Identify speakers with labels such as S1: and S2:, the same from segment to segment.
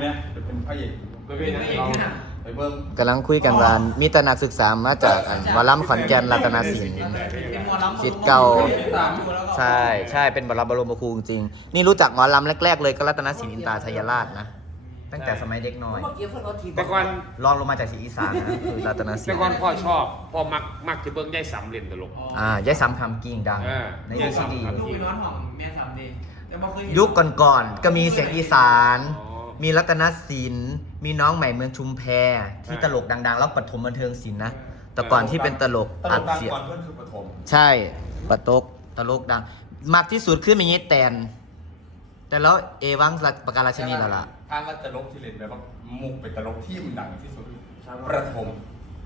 S1: เนี่ยเป็นพระเอกไปเบิ้ง
S2: กำลังคุยกันว่ามีแต่นักศึกษามาจากวารำขอนแก่นรัตนศิลป์ศิษย์เก่าใช่เป็นบรมครูจริงๆนี่รู้จักหมอลำแรกๆเลยก็รัตนศิลป์อินตราชัยราชนะตั้งแต่สมัยเด็กน้อย
S3: แต่ก่อน
S2: ลองลงมาจากศรีอีสานนะคือรัตนศิลป์
S3: แต่ก่อนพ่อชอบพ่อมักจะเบิ้งยายสำเล่นตลก
S2: ยายซ้ำคำกิ่งดังในยุคดี
S4: ลูกไปนอนห้องแม่สามดี
S2: ยุคก่อนๆก็มีเสียงอีสานมีรัตนศิลป์มีน้องใหม่เมืองชุมแพที่ตลกดังๆแล้วปฐมบันเทิงศิลป์นะแต่ก่อนที่เป็นตลกอัดเสียง
S1: เพื่อนคือปฐม
S2: ใช่ปะตกตลกดังมากที่สุดคือมีเงี้ยแตนแต่แล้วเอวังประการราชนีแล้วล่ะ
S1: ถ้าว่าตลกที่เล่นแบบว่ามุกเป็นตลกที่มันดังที่สุดประถม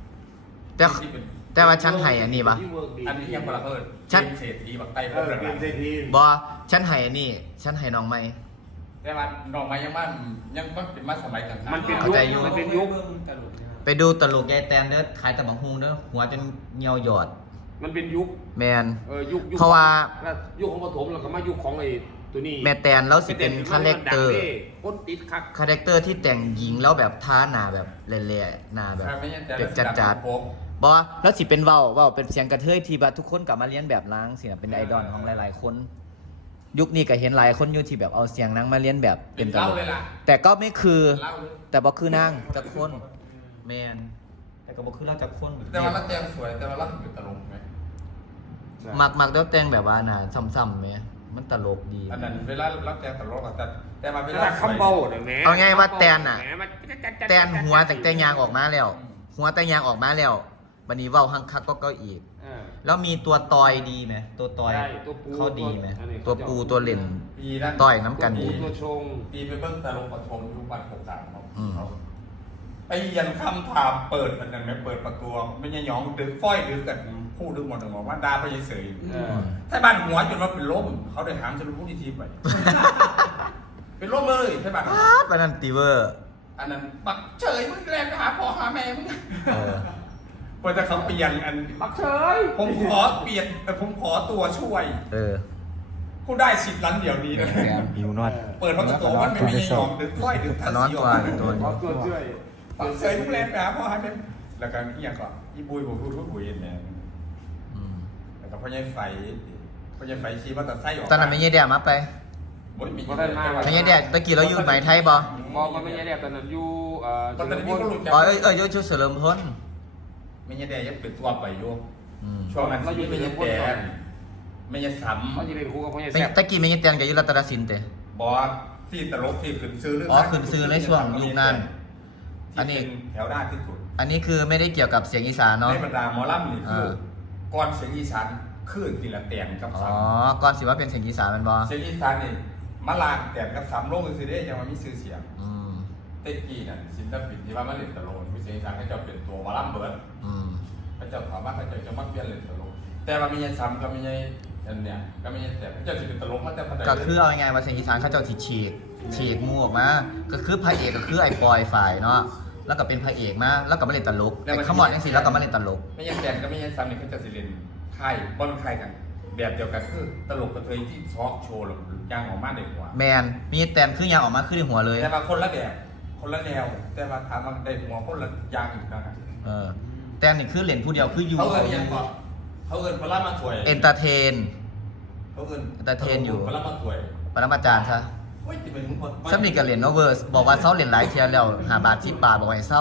S2: แต่ว่าชั้นไห้อันนี้ปะ
S1: อันนี้ยังประเพิดชั้นเศรษฐีแบบไต้พวกเรื่องอะไร
S2: บอชั้นไห้อันนี้ชั้นไห้น้องไม่
S1: แต่ว่าน้องไม่ยังเป็นมาสมัยกัน
S3: มันเป็นยุค
S2: ไปดูตลกแกแตนเด้อขายตะบังฮุงเด้อหัวจนเงียวหยอด
S3: มันเป็นยุค
S2: แมน
S3: ยุค
S2: เพราะว่า
S3: ยุคของปฐมแล้วก็มายุคของไอ้ตัวนี้
S2: แม่แตนแล้วสิเป็นคาแรคเตอร์
S3: คนติดคัก
S2: คาแรคเตอร์ที่แต่งหญิงแล้วแบบท่าหนาแบบเละๆหนาแบบเป็นจัดๆบอกว่าแล้วสิเป็นเว้าเป็นเสียงกระเทยที่แบบทุกคนกลับมาเรียนแบบล้างสิเป็นไอดอลของหลายๆคนยุคนี้ก็เห็นหลายคนอยู่ที่แบบเอาเสียงนางมาเรียนแบบเป็นตลกแต่ก็ไม่คือแต่บอกคือนางจักคนแมนแต่ก็บอกคือเราจักคน
S1: แต่ว่าเราแต่งสวยแต่ว่าเราเป็นตลกไหม
S2: มักแล้วแต่งแบบว่าน่ะซ้ำๆไหมมันตลกดี
S1: อันนั้นเวลาเราแต่งตลกแต่มาเวลา
S3: คำเบาเนี่ยแหม
S2: เอาไงว่าแตนน่ะแตนหัวแต่งยางออกมาแล้วหัวแต่งยางออกมาแล้ววันนี้เว้าหังคักก็อีกแล้วมีตัวตอยดีไหมตัวตอยเขาดีไหมตัวปูตัวเล่นต่อยน้ำกันดี
S3: ตัวชง
S1: ปีไปเบิ้งตลกปฐมยุคบัตร63เขาไปยันคำถามเปิดอันนั้นไหมเปิดประตูไม่ยังยองดึกฝ้อยดึกกันพูดดึกหมดเลยบอกว่าดาไปเฉยถ้าบ้านหัวจนว่าเป็นล้มเขาได้ถามจะรู้ที่ทีไปเป็นล้มเลยใช่ป่ะ
S2: อันนั้นตีเวอร์
S1: อันนั้นปักเฉยมึงแรงไปหาพ่อหาแม่มึงพอจะเขาเปลี่ยนอัน
S3: ปักเฉย
S1: ผมขอเปลี่ยนผมขอตัวช่วยกูได้10 ล้านเดี๋ยวนี้นะ
S2: มิวนอด
S1: เปิดประตูมันไม่ยอมดึกฝ้อยดึกทันสีออก
S3: ตัวช่วย
S1: ปักเฉยมึงแรงไปหาพ่อหาแม่แล้วกันอีกอย่างก็อีบุยบุยบุยเนี่ยแล้วก็พ่อใหญ่ไฟชี้ว่าตัดไส้ออก
S2: ตอนนั้นไม่ใช่เดียมาไปไม่ใช่เดียตะกี้เราอยู่ไหมไทยบ่
S3: มันไม่ใช่เดียตอนนั้นอยู่
S1: ตอนนั้นพี่ก็หลุดจาก
S2: อยู่ชุดเสริมพ้น
S1: ไม่ใช่เดียยังเป็นตัวไปโยช่วงนั้นไม่ใช่แดงไม่ใช่ซ้ำ
S2: ตะกี้ไม่ใช่แดงกับยุรัตนศิลป์เตะ
S1: บอสที่ตลกที่ขึ้นซื้อเรื่อง
S2: ขึ้นซื้อในช่วงยุคนั้น
S1: อันนี้แถวด้านที่สุด
S2: อันนี้คือไม่ได้เกี่ยวกับเสียงอีสานเนาะ
S1: ในบรรดาหมอลำนี่คือก่อนเสียงอีสานคือตีละแตนกับซ้
S2: ำก่อนสิว่าเป็นเสียงอีสานมันบอ
S1: เสียงอีสานนี่มาลางแตนกับซ้ำโลกคือได้ยังมันมีชื่อเสียงเต็กกี้น่ะศิลปินที่ว่ามาเล่นตลกมีเสียงอีสานเขาจะเป็นตัวหมอลำเบิร์ดเขาจะถามว่าเขาจะมาเปลี่ยนเล่นตลกแต่ว่ามีซ้ำก็มีอันเนี้ยก็มีแต่เขาจะเป็นตลกมาแต่พัฒนา
S2: ก็คือเอาไงมาเสียงอีสานเขาจะฉีกมูออกมาก็คือพระเอกก็คือไอ้ปอยฝ่ายเนาะแล้วก็เป็นพระเอกมาแล้วก็มาเล่นตลกไอ้ขมอดยังสิแล้วก็มาเล่นตลก
S1: ไม่ยังแดนก็ไม่ยังซ้ำเนี่ยเขาจะสิเล่นไข่บอลไข่กันแบบเดียวกันคือตลกกระเทยที่ซอกโชว์หรือย่างออกมาเด็กกว่า
S2: แมนมีแตนคือยางออกมาคือในหัวเลย
S1: แต่ว่าคนละแบบคนละแนวแต่ว่าถามมันได้หัวคนละยางอีกนะครับ
S2: แตนนี่คือเล่นผู้เดียวคืออยู่
S1: เขาเอินยังก่อนเขาเอินพระมาถวย
S2: เอนเตอร์เทน
S1: เขาเอิน
S2: เอนเตอร์เทนอยู่
S1: พระมาถวย
S2: ปรมาจารย์ซะสำนีกับเหรียญโนเวอร์บอกว่าเศร้าเหรียญหลายเทียแล้ว5 บาท10 บาทบอกให้เศร้า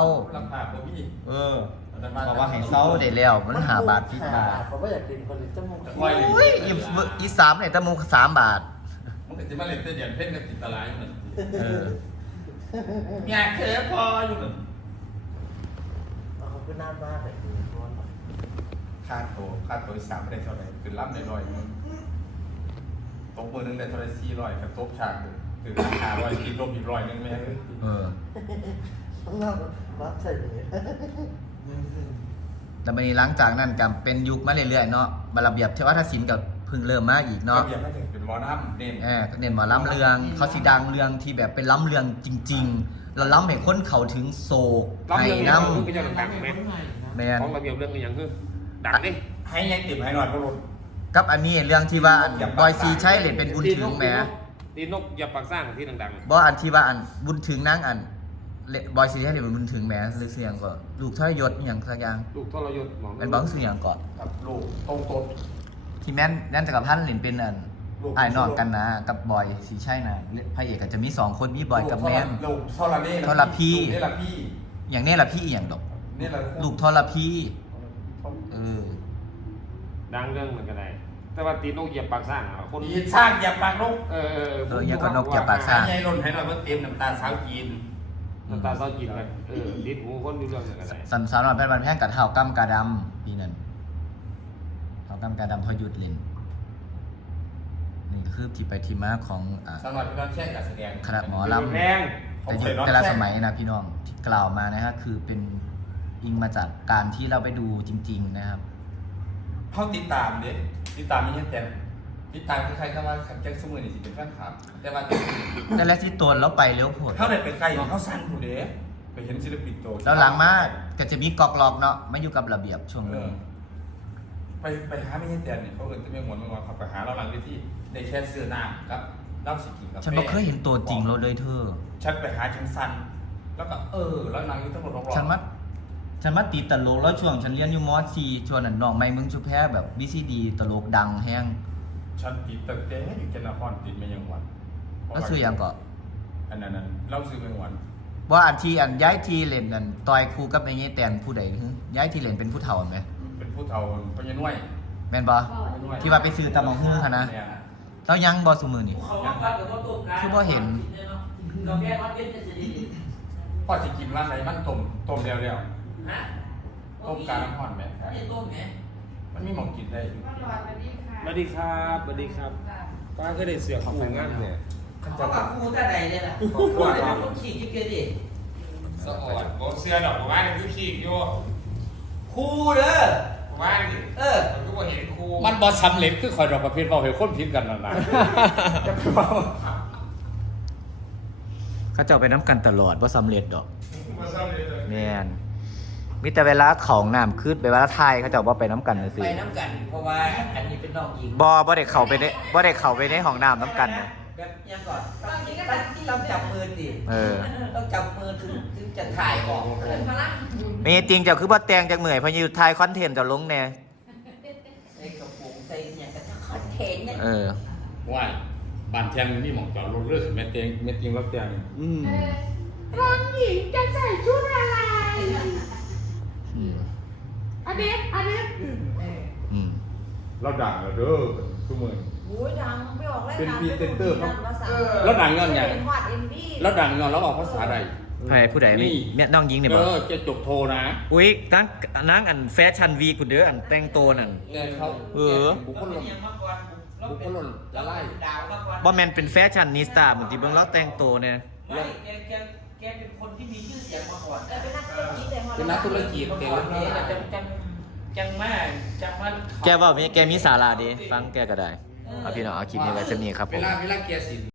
S2: บอกว่าให้เศร้าได้แล้วมัน5 บาท10 บาท
S4: ผมก็อยากเล่นคนจมูก
S2: อี3เนี่ยจมูก3 บาท
S1: มันก็จะมาเล่นเตียนเพ่นกับจิตตลายเหมือนงานเคยพออยู่เหมือน
S4: เขาคือหน้าบ้านแต่คือ
S1: ค่าตัว3ได้เท่าไหร่คือรับได้100มึงตกมือนึงได้เท่าไหร่400กับตบฉากถึง500คิดลบอีก100นึงไหม
S4: ต้องรับใส่เลย
S2: แต่บัดนี้หลังจากนั้นก็เป็นยุคมาเรื่อยๆเนาะระเบียบเทวทัศน์ศิลป์กับเพิ่งเริ่มมาอีกเนาะ
S1: ระเบียบให้ถึงเป็นหมอลำเ
S2: น้นหมอลำเรืองเขาสิดังเรืองที่แบบเป็นล้ำเรืองจริงๆแล้วล้ำให้คนเขาถึงโศกไห้น้ำ
S3: แมนของระเบียบเรื่องอย่างคือดังดิ
S1: ให้ยังติดให้หน่อยพวกรุ่น
S2: กับอันนี้เรื่องที่ว่าบอยซีใช้เหรียญเป็นบุญถึงแหม
S3: ตีนกอย่าปากสร้างที่ดัง
S2: บ่อันที่ว่าอันบุญถึงนางอันบอยซีให้เรียกบุญถึงแหมหรือเสียงก็ลูกทรยศอหย่างสักอย่าง
S3: ๆลูกทรยศหมอง
S2: เป็นบ้องสุอย่างก่อน
S1: ครับลูกตรงตด
S2: ที่แม่นนั่นจักรพันธ์เล่นเป็นอันไอ้ายนอกกันนะกับบอยสีใช่นะพระเอกก็จะมี2คนมีบอยกับแม่น
S1: ลูกทรณี
S2: ทรพี่
S1: นี่ละพี่
S2: อย่างนี้ล่ะพี่อหย่างดอก
S1: นี่ละ
S2: ลูกทรพี่เออ
S3: ดังเรื่องเหมือนกันได้แต่ว่าตีนกเหยียบปากสร้างอะคน
S1: ดีสร้างอย่าปากนก
S2: อย่าก็นกอย่าปากสร้าง
S1: ให้ล่นให้เราเพิ่มเต็มน้ำตาลสาวจีน
S3: น้ำตาเศร้าจีนเลยดิดหูคนดูเรื่องเหมือนกันได้
S2: สันสารวันเป็นวันแพงกับเท่ากำกาดำปีนั้นเท่ากำกาดำทอยุดเล่นนี่คือที่ไปที่มาของ
S1: สำหรับพี่น้องแช่กับแสดง
S2: คณะหมอลำ
S3: แพง
S2: แต่ละสมัยนะพี่น้องที่กล่าวมานะครับคือเป็นอิงมาจากการที่เราไปดูจริง ๆ นะครับ
S1: เขาติดตามเด็ติดตามไม่ใช่แต่ติดตามใครๆก็ว่าแจ็คสมุนนี่สิเป็นแฟนคลับแต่ว่า
S2: แต่และที่ตัวเราไปเลี้ยวผล
S1: เขาได้ไปไกลเขาสั้นผู้เด้ไปเห็นศิลปินโต
S2: แล้วหลังมากก็จะมีกอกหลอกเนาะไม่อยู่กับระเบียบช่วงนึง
S1: ไปหาไม่ใช่แต่นี่เขาเอินจะไม่หวนไม่งอนเขาไปหาเราหลังที่ได้แค่เสื้อหน้ากับเหล้าสิกินกับ
S2: ฉันไม่เคยเห็นตัวจริงเราเลยเธอ
S1: ฉันไปหาฉันสั้นแล้วก็แล้วนางอยู่ทั้งหมดรอบ
S2: ฉันมาตีตลกแล้วช่วงฉันเรียนอยู่มอซีช่วงนั้นน้องไม่มึงชุแพ้แบบวิซีดีตลกดังแห้ง
S1: ฉันติดตั้งแต่อยู่เจนนครติดไม่ยังหวัน
S2: ก็ซื้ออย่างก็
S1: อันนั้นเล่าซื้อไม่หวัน
S2: ว่าอันที่อันย้ายทีเล่นกันต่อยครูกับไอ้เงี้ยแตนผู้ใดฮึย้ายทีเล่นเป็นผู้เฒ่าไหม
S1: เป็นผู้เฒ่าพญานุ่ย
S2: แม่นบ่ที่ว่าไปซื้อตำบักหุ่งค่ะนะแล้วยังบ่ซุมือนี่ คือบ่เห็น
S4: กาแฟร้อนเย็นจะดี
S1: พ่อสิกินร้านไหนมันต้มเร็ว
S4: ฮะ
S1: ๆต้มกาน้ำห่อนไหม
S4: ไม่ต้มไง
S1: มันมีหมองกินได้อยู่
S3: สวัสดีครับสวัสดีครับป้าเคยได้เสือของงานเนี่ย
S4: เขากับกูแต่ไหนเนี่ยนะกูเลยต้องฉีกที่เกดิ
S1: สะออดบอกเสื้อดอกว่าคือขี้อยู่
S4: ครูเด้อ
S1: ว่าดิ
S3: มันก็เห็นครู
S1: มันบอสำเร็จคือคอยดอกประเภทเบาเหวคนพิมกันนาน
S2: เขาเจ้าไปน้ำกันตลอดว่าสำเร็จดอก
S1: มาสำเร็จเลย
S2: แม่นมีแต่เวลาของน้ำขึ้นไปเวลาทายเขาเจ้าว่าไปน้ำกันเลยสิ
S4: ไปน้ำกันเพราะว่าอันนี้เป็นน้องหญิง
S2: บ่ได้เข้าไปในห้องน้ำน้ำกันนะ
S4: แบบยังก่อนต้องจับมือสิ ต้องจับมือถึงจะถ่ายออก
S2: มีจริงเจ้าคือบ่แต่งจากเหนื่อยเพออยู่ทายคอนเทนต์เจะลงแน่
S4: ใส่กระปุกใส่อย่างกระคอนเทนต์เนี่ย
S1: ว่าบ้านแทงนี่หมองจอดรถเลือดแม่เตียงรถเตียง
S5: น้องหญิงจะใส่ชุดอะไรอเดฟ
S1: เราดังเหรอเด้อทุกมือ
S6: โอ้ยดังไม่ออกแล้ว
S1: เป็นพรีเซนเตอร์
S6: ดังภาษา
S1: แล้วดังเงินไง
S6: เป็นฮอดเอ็มวี
S1: แล้วดังเงินแล้วออกภาษาใด
S2: ผู้ใดไม่
S1: นี่
S2: แม่น้องยิงเนี่ยบ่
S1: จะจบโทนะ
S2: อุ้ยนั่งอันแฟชั่นวีกูเด้ออันแต่งตัวนั่น
S1: แต่เขา บุคคล
S4: เป็นยังมาก่อน
S1: บุคคลละลาย
S4: ดาวมาก่อน
S2: บ่แม่นเป็นแฟชั่นนิสต้าเหมือนที่เบิ่งเราแต่งตัวเนี่ย
S4: ไม่แกเป็นคนที่มีชื่อเสียงมาก่อน
S6: เป็นนักธุรกิจเลยฮอด
S1: เป็นนักธุรกิจเก่ง
S4: ก่อนนี้
S1: มาก
S4: จังมาจังมา
S2: แกว่าแกมีสาระดีฟังแกก็ได้เอาพี่น้องเอาคลิปนี้ไว้จะมีครับผ
S1: เว
S2: ม
S1: ลาเกียร์สิ